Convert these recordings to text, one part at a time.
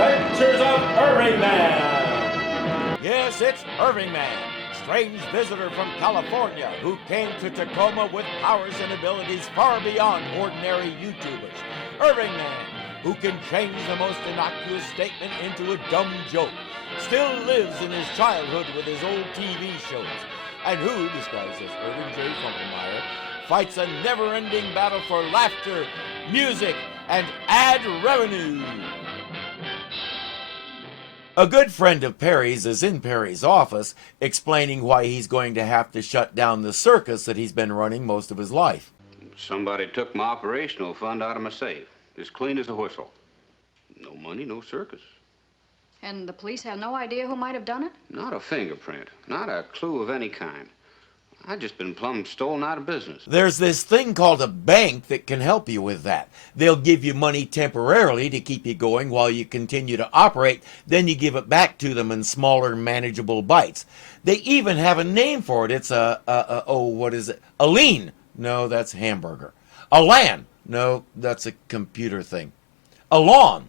Adventures of Irvingman! Yes, it's Irvingman, strange visitor from California who came to Tacoma with powers and abilities far beyond ordinary YouTubers. Irvingman, who can change the most innocuous statement into a dumb joke, still lives in his childhood with his old TV shows, and who, disguised as Irving J. Funkelmeyer, fights a never-ending battle for laughter, music, and ad revenue. A good friend of Perry's is in Perry's office, explaining why he's going to have to shut down the circus that he's been running most of his life. Somebody took my operational fund out of my safe, as clean as a whistle. No money, no circus. And the police have no idea who might have done it? Not a fingerprint, not a clue of any kind. I've just been plumb stolen out of business. There's this thing called a bank that can help you with that. They'll give you money temporarily to keep you going while you continue to operate, then you give it back to them in smaller, manageable bites. They even have a name for it. It's what is it? A lien. No, that's hamburger. A LAN. No, that's a computer thing. A lawn.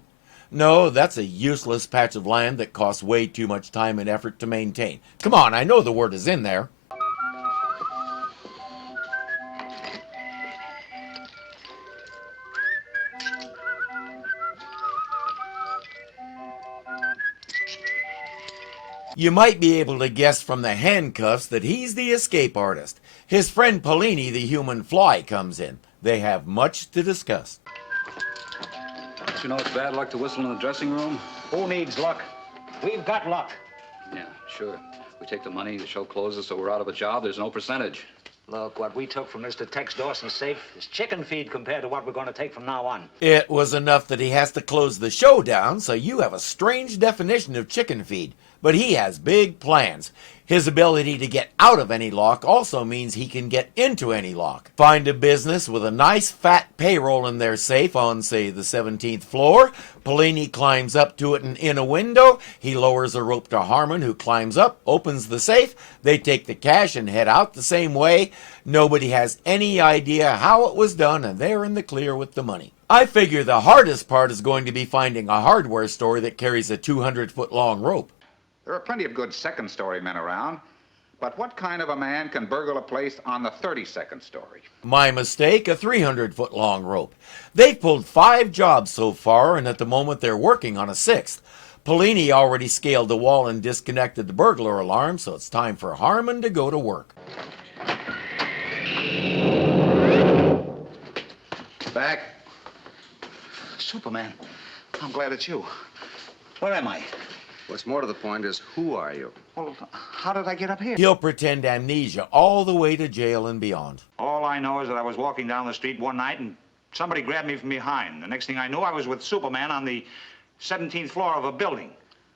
No, that's a useless patch of land that costs way too much time and effort to maintain. Come on, I know the word is in there. You might be able to guess from the handcuffs that he's the escape artist. His friend Polini, the human fly, comes in. They have much to discuss. Don't you know it's bad luck to whistle in the dressing room? Who needs luck? We've got luck. Yeah, sure. We take the money, the show closes, so we're out of a job. There's no percentage. Look, what we took from Mr. Tex Dawson's safe is chicken feed compared to what we're going to take from now on. It was enough that he has to close the show down, so you have a strange definition of chicken feed. But he has big plans. His ability to get out of any lock also means he can get into any lock. Find a business with a nice fat payroll in their safe on, say, the 17th floor. Polini climbs up to it and in a window. He lowers a rope to Harmon, who climbs up, opens the safe. They take the cash and head out the same way. Nobody has any idea how it was done, and they're in the clear with the money. I figure the hardest part is going to be finding a hardware store that carries a 200-foot-long rope. There are plenty of good second-story men around, but what kind of a man can burgle a place on the 32nd story? My mistake, a 300-foot-long rope. They've pulled 5 jobs so far, and at the moment they're working on a 6th. Polini already scaled the wall and disconnected the burglar alarm, so it's time for Harmon to go to work. Back. Superman, I'm glad it's you. Where am I? What's more to the point is, who are you? Well, how did I get up here? He'll pretend amnesia all the way to jail and beyond. All I know is that I was walking down the street one night and somebody grabbed me from behind. The next thing I knew, I was with Superman on the 17th floor of a building.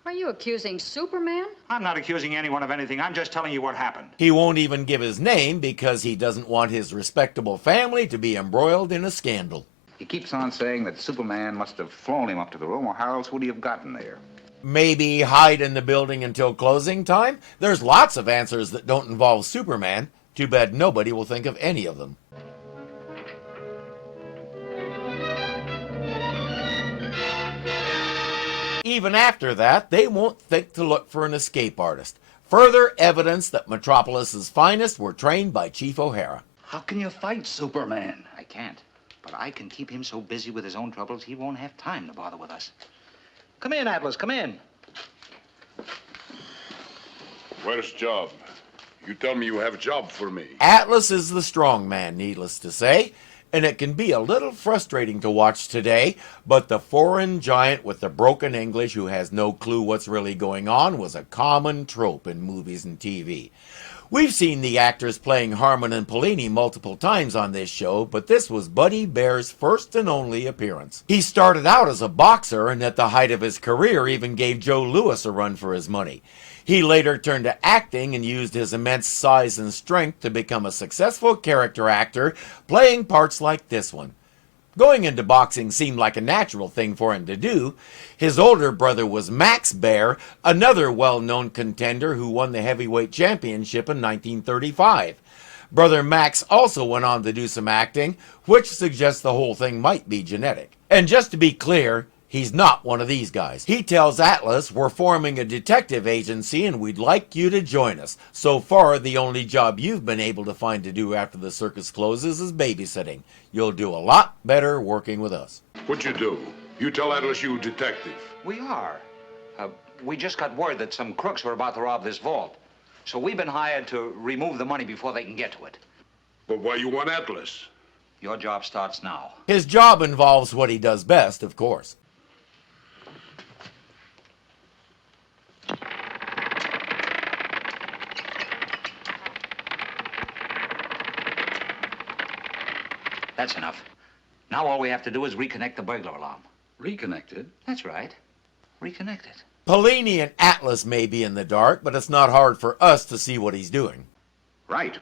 Are you accusing Superman? I'm not accusing anyone of anything. I'm just telling you what happened. He won't even give his name because he doesn't want his respectable family to be embroiled in a scandal. He keeps on saying that Superman must have flown him up to the room, or how else would he have gotten there? Maybe hide in the building until closing time? There's lots of answers that don't involve Superman. Too bad nobody will think of any of them. Even after that, they won't think to look for an escape artist. Further evidence that Metropolis's finest were trained by Chief O'Hara. How can you fight Superman? I can't, but I can keep him so busy with his own troubles he won't have time to bother with us. Come in, Atlas, come in. Where's job? You tell me you have a job for me. Atlas is the strongman, needless to say, and it can be a little frustrating to watch today, but the foreign giant with the broken English who has no clue what's really going on was a common trope in movies and TV. We've seen the actors playing Harmon and Polini multiple times on this show, but this was Buddy Bear's first and only appearance. He started out as a boxer and at the height of his career even gave Joe Louis a run for his money. He later turned to acting and used his immense size and strength to become a successful character actor, playing parts like this one. Going into boxing seemed like a natural thing for him to do. His older brother was Max Bear, another well-known contender who won the heavyweight championship in 1935. Brother Max also went on to do some acting, which suggests the whole thing might be genetic. And just to be clear, He's not one of these guys. He tells Atlas we're forming a detective agency and we'd like you to join us. So far, the only job you've been able to find to do after the circus closes is babysitting. You'll do a lot better working with us. What you do? You tell Atlas you detective. We are. We just got word that some crooks were about to rob this vault. So we've been hired to remove the money before they can get to it. But why you want Atlas? Your job starts now. His job involves what he does best, of course. That's enough. Now all we have to do is reconnect the burglar alarm. Reconnected? That's right. Reconnect it. Pellini and Atlas may be in the dark, but it's not hard for us to see what he's doing. Right.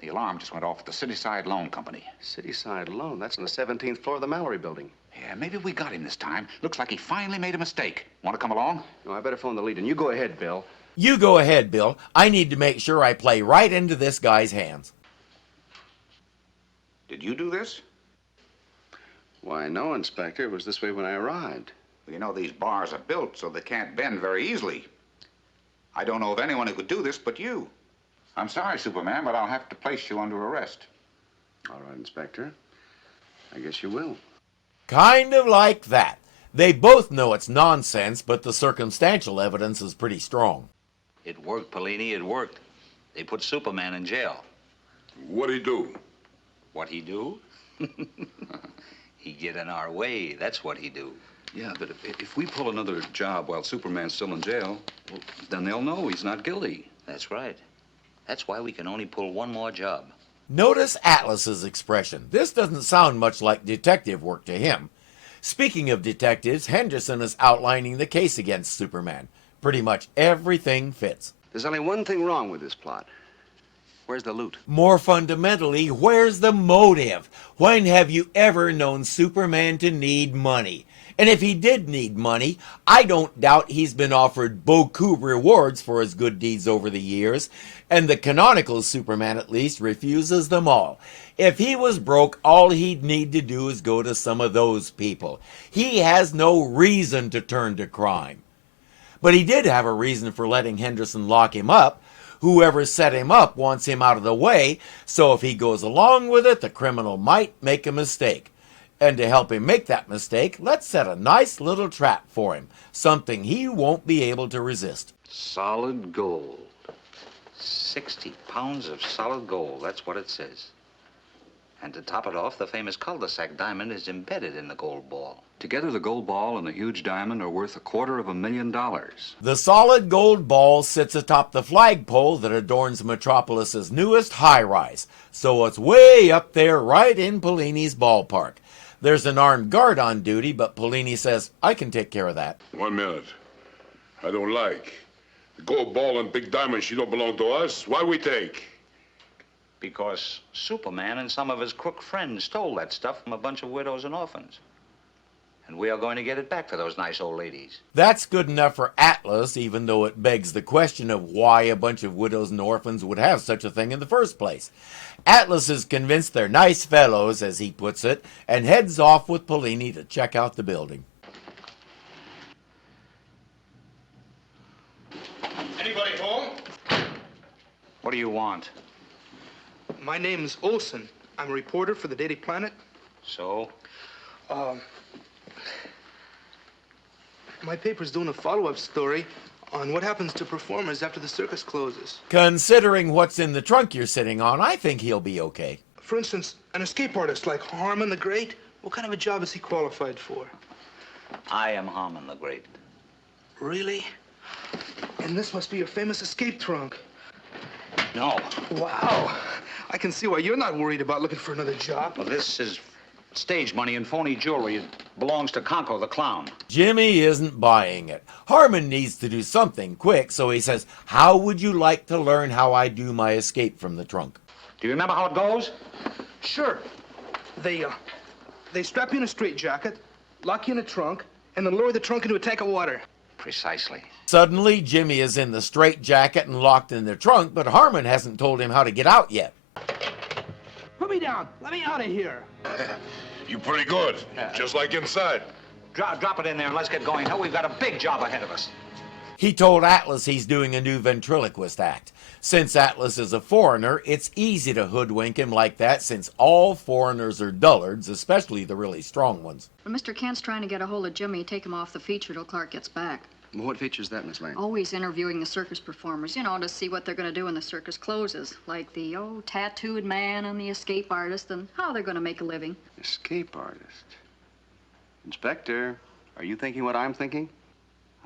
The alarm just went off at the Cityside Loan Company. Cityside Loan? That's on the 17th floor of the Mallory building. Yeah, maybe we got him this time. Looks like he finally made a mistake. Want to come along? No, I better phone the lead, and you go ahead, Bill. You go ahead, Bill. I need to make sure I play right into this guy's hands. Did you do this? Why, no, Inspector. It was this way when I arrived. Well, you know, these bars are built so they can't bend very easily. I don't know of anyone who could do this but you. I'm sorry, Superman, but I'll have to place you under arrest. All right, Inspector. I guess you will. Kind of like that. They both know it's nonsense, but the circumstantial evidence is pretty strong. It worked, Pellini, it worked. They put Superman in jail. What'd he do? What he do? He get in our way, that's what he do. Yeah, but if we pull another job while Superman's still in jail, well, then they'll know he's not guilty. That's right. That's why we can only pull one more job. Notice Atlas's expression. This doesn't sound much like detective work to him. Speaking of detectives, Henderson is outlining the case against Superman. Pretty much everything fits. There's only one thing wrong with this plot. Where's the loot? More fundamentally, where's the motive? When have you ever known Superman to need money? And if he did need money, I don't doubt he's been offered beaucoup rewards for his good deeds over the years, and the canonical Superman at least refuses them all. If he was broke, all he'd need to do is go to some of those people. He has no reason to turn to crime. But he did have a reason for letting Henderson lock him up. Whoever set him up wants him out of the way, so if he goes along with it, the criminal might make a mistake. And to help him make that mistake, let's set a nice little trap for him, something he won't be able to resist. Solid gold. 60 pounds of solid gold, that's what it says. And to top it off, the famous cul-de-sac diamond is embedded in the gold ball. Together, the gold ball and the huge diamond are worth $250,000. The solid gold ball sits atop the flagpole that adorns Metropolis's newest high-rise, so it's way up there right in Pellini's ballpark. There's an armed guard on duty, but Pellini says, I can take care of that. 1 minute. I don't like. The gold ball and big diamond, she don't belong to us. Why we take? Because Superman and some of his crook friends stole that stuff from a bunch of widows and orphans. And we are going to get it back for those nice old ladies. That's good enough for Atlas, even though it begs the question of why a bunch of widows and orphans would have such a thing in the first place. Atlas is convinced they're nice fellows, as he puts it, and heads off with Pellini to check out the building. Anybody home? What do you want? My name's Olson. I'm a reporter for the Daily Planet. So? My paper's doing a follow-up story on what happens to performers after the circus closes. Considering what's in the trunk you're sitting on, I think he'll be okay. For instance, an escape artist like Harmon the Great, what kind of a job is he qualified for? I am Harmon the Great. Really? And this must be your famous escape trunk. No. Wow. I can see why you're not worried about looking for another job. Well, this is stage money and phony jewelry. It belongs to Conco the Clown. Jimmy isn't buying it. Harmon needs to do something quick, so he says, how would you like to learn how I do my escape from the trunk? Do you remember how it goes? Sure. They strap you in a straitjacket, lock you in a trunk, and then lower the trunk into a tank of water. Precisely. Suddenly, Jimmy is in the straitjacket and locked in the trunk, but Harmon hasn't told him how to get out yet. Put me down. Let me out of here. You pretty good. Just like inside. Drop it in there and let's get going. Hell, we've got a big job ahead of us. He told Atlas he's doing a new ventriloquist act. Since Atlas is a foreigner, it's easy to hoodwink him like that since all foreigners are dullards, especially the really strong ones. But Mr. Kent's trying to get a hold of Jimmy, take him off the feature till Clark gets back. Well, what feature's that, Miss Lane? Always interviewing the circus performers, you know, to see what they're going to do when the circus closes. Like the, tattooed man and the escape artist and how they're going to make a living. Escape artist. Inspector, are you thinking what I'm thinking?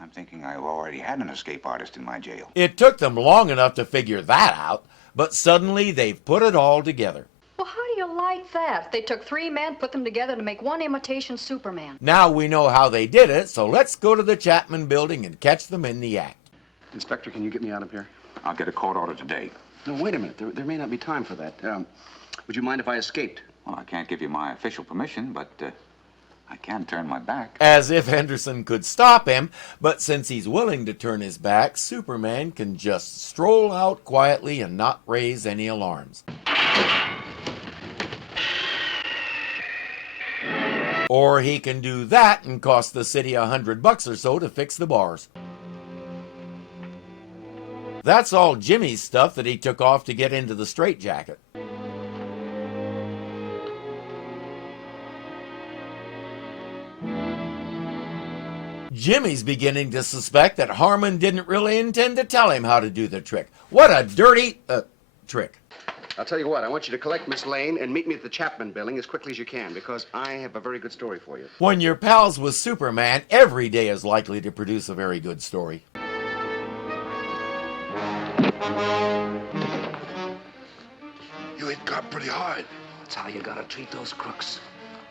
I'm thinking I've already had an escape artist in my jail. It took them long enough to figure that out, but suddenly they've put it all together. Well, how do you like that? They took 3 men, put them together to make one imitation Superman. Now we know how they did it, so let's go to the Chapman building and catch them in the act. Inspector, can you get me out of here? I'll get a court order today. No, wait a minute. There may not be time for that. Would you mind if I escaped? Well, I can't give you my official permission, but I can turn my back. As if Henderson could stop him, but since he's willing to turn his back, Superman can just stroll out quietly and not raise any alarms. Or he can do that and cost the city $100 or so to fix the bars. That's all Jimmy's stuff that he took off to get into the straitjacket. Jimmy's beginning to suspect that Harmon didn't really intend to tell him how to do the trick. What a dirty, trick. I'll tell you what, I want you to collect Miss Lane and meet me at the Chapman building as quickly as you can, because I have a very good story for you. When you're pals with Superman, every day is likely to produce a very good story. You hit cop pretty hard. That's how you gotta treat those crooks.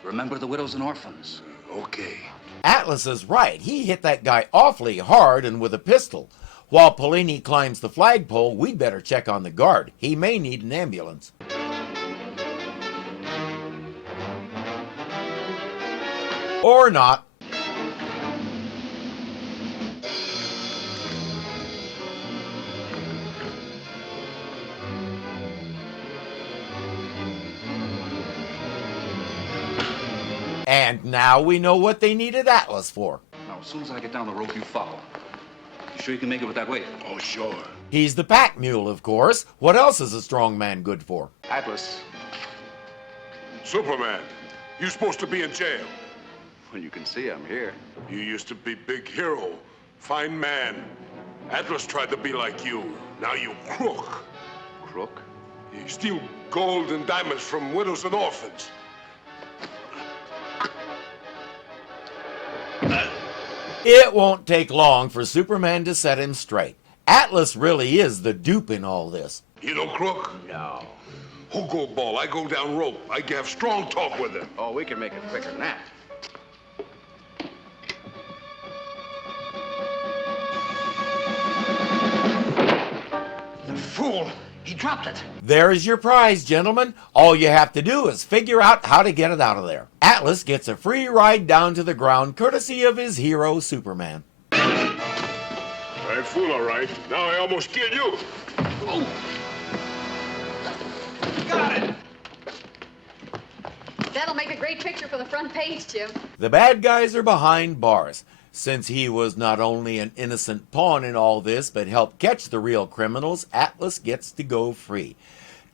Remember the widows and orphans. Okay. Atlas is right. He hit that guy awfully hard and with a pistol. While Polini climbs the flagpole, we'd better check on the guard. He may need an ambulance. Or not. And now we know what they needed Atlas for. Now, as soon as I get down the rope, you follow. You sure you can make it with that weight? Oh, sure. He's the pack mule, of course. What else is a strong man good for? Atlas. Superman, you supposed to be in jail. Well, you can see I'm here. You used to be big hero, fine man. Atlas tried to be like you. Now you crook. Crook? You steal gold and diamonds from widows and orphans. It won't take long for Superman to set him straight. Atlas really is the dupe in all this. You don't crook? No. Who go ball? I go down rope. I can have strong talk with him. Oh, we can make it quicker than that. The fool! He dropped it. There is your prize, gentlemen. All you have to do is figure out how to get it out of there. Atlas gets a free ride down to the ground courtesy of his hero, Superman. I fool, all right. Now I almost get you. Oh! Got it! That'll make a great picture for the front page, Jim. The bad guys are behind bars. Since he was not only an innocent pawn in all this, but helped catch the real criminals, Atlas gets to go free.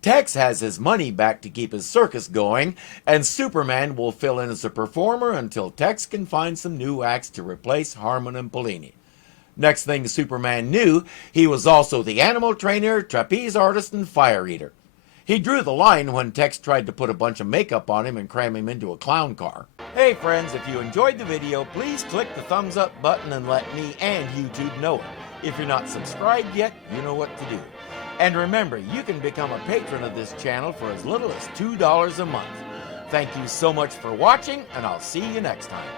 Tex has his money back to keep his circus going, and Superman will fill in as a performer until Tex can find some new acts to replace Harmon and Polini. Next thing Superman knew, he was also the animal trainer, trapeze artist, and fire eater. He drew the line when Tex tried to put a bunch of makeup on him and cram him into a clown car. Hey friends, if you enjoyed the video, please click the thumbs up button and let me and YouTube know it. If you're not subscribed yet, you know what to do. And remember, you can become a patron of this channel for as little as $2 a month. Thank you so much for watching, and I'll see you next time.